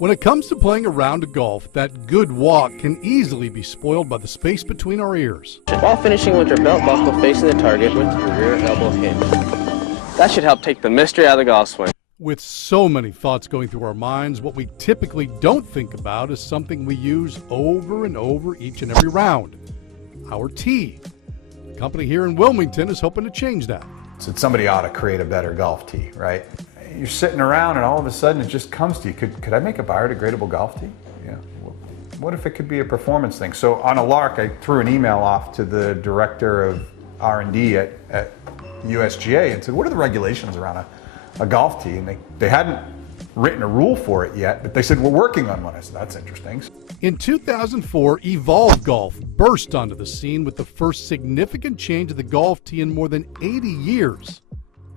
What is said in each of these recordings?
When it comes to playing a round of golf, that good walk can easily be spoiled by the space between our ears. While finishing with your belt buckle facing the target with your rear elbow hinge. That should help take the mystery out of the golf swing. With so many thoughts going through our minds, what we typically don't think about is something we use over and over each and every round: our tee. The company here in Wilmington is hoping to change that. So somebody ought to create a better golf tee, right? You're sitting around and all of a sudden it just comes to you. Could I make a biodegradable golf tee? Yeah. What if it could be a performance thing? So on a lark, I threw an email off to the director of R&D at USGA and said, what are the regulations around a golf tee? And they hadn't written a rule for it yet, but they said, we're working on one. I said, that's interesting. In 2004, Evolve Golf burst onto the scene with the first significant change to the golf tee in more than 80 years.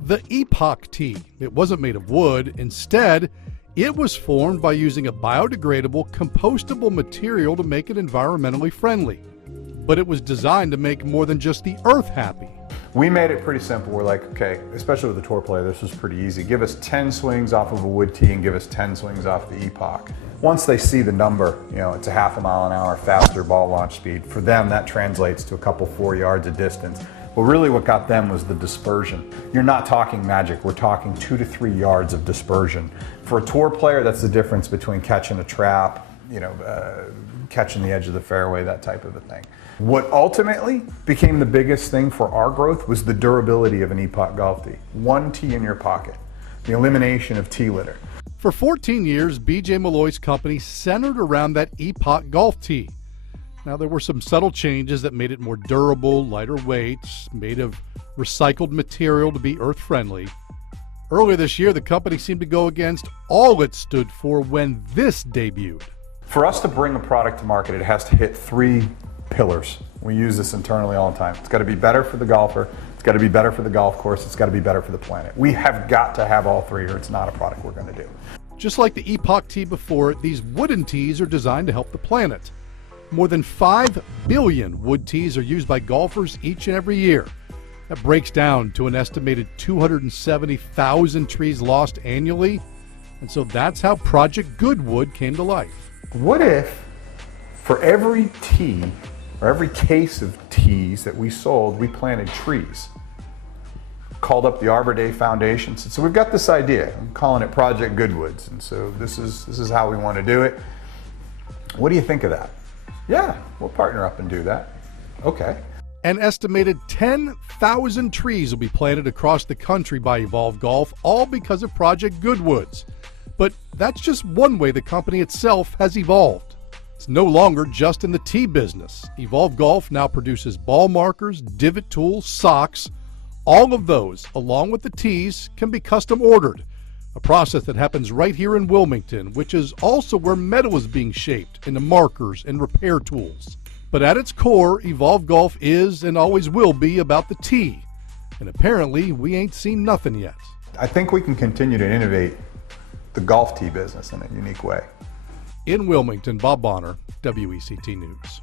The Epoch tee. It wasn't made of wood. Instead, it was formed by using a biodegradable, compostable material to make it environmentally friendly. But it was designed to make more than just the earth happy. We made it pretty simple. We're like, okay, especially with the tour player, this was pretty easy. Give us 10 swings off of a wood tee and give us 10 swings off the Epoch. Once they see the number, it's a half a mile an hour faster ball launch speed. For them, that translates to a couple 4 yards of distance. Well, really what got them was the dispersion. You're not talking magic, we're talking 2 to 3 yards of dispersion. For a tour player, that's the difference between catching a trap, catching the edge of the fairway, that type of a thing. What ultimately became the biggest thing for our growth was the durability of an Epoch golf tee. One tee in your pocket, the elimination of tee litter. For 14 years, B.J. Malloy's company centered around that Epoch golf tee. Now, there were some subtle changes that made it more durable, lighter weights, made of recycled material to be earth-friendly. Earlier this year, the company seemed to go against all it stood for when this debuted. For us to bring a product to market, it has to hit 3 pillars. We use this internally all the time. It's got to be better for the golfer, it's got to be better for the golf course, it's got to be better for the planet. We have got to have all 3 or it's not a product we're going to do. Just like the Epoch tee before it, these wooden tees are designed to help the planet. More than 5 billion wood tees are used by golfers each and every year. That breaks down to an estimated 270,000 trees lost annually. And so that's how Project Goodwood came to life. What if for every tee or every case of tees that we sold, we planted trees? Called up the Arbor Day Foundation, said, so we've got this idea. I'm calling it Project Goodwoods. And so this is how we want to do it. What do you think of that? Yeah, we'll partner up and do that. Okay. An estimated 10,000 trees will be planted across the country by Evolve Golf, all because of Project Goodwoods. But that's just one way the company itself has evolved. It's no longer just in the tee business. Evolve Golf now produces ball markers, divot tools, socks. All of those, along with the tees, can be custom ordered. A process that happens right here in Wilmington, which is also where metal is being shaped into markers and repair tools. But at its core, Evolve Golf is and always will be about the tee. And apparently, we ain't seen nothing yet. I think we can continue to innovate the golf tee business in a unique way. In Wilmington, Bob Bonner, WECT News.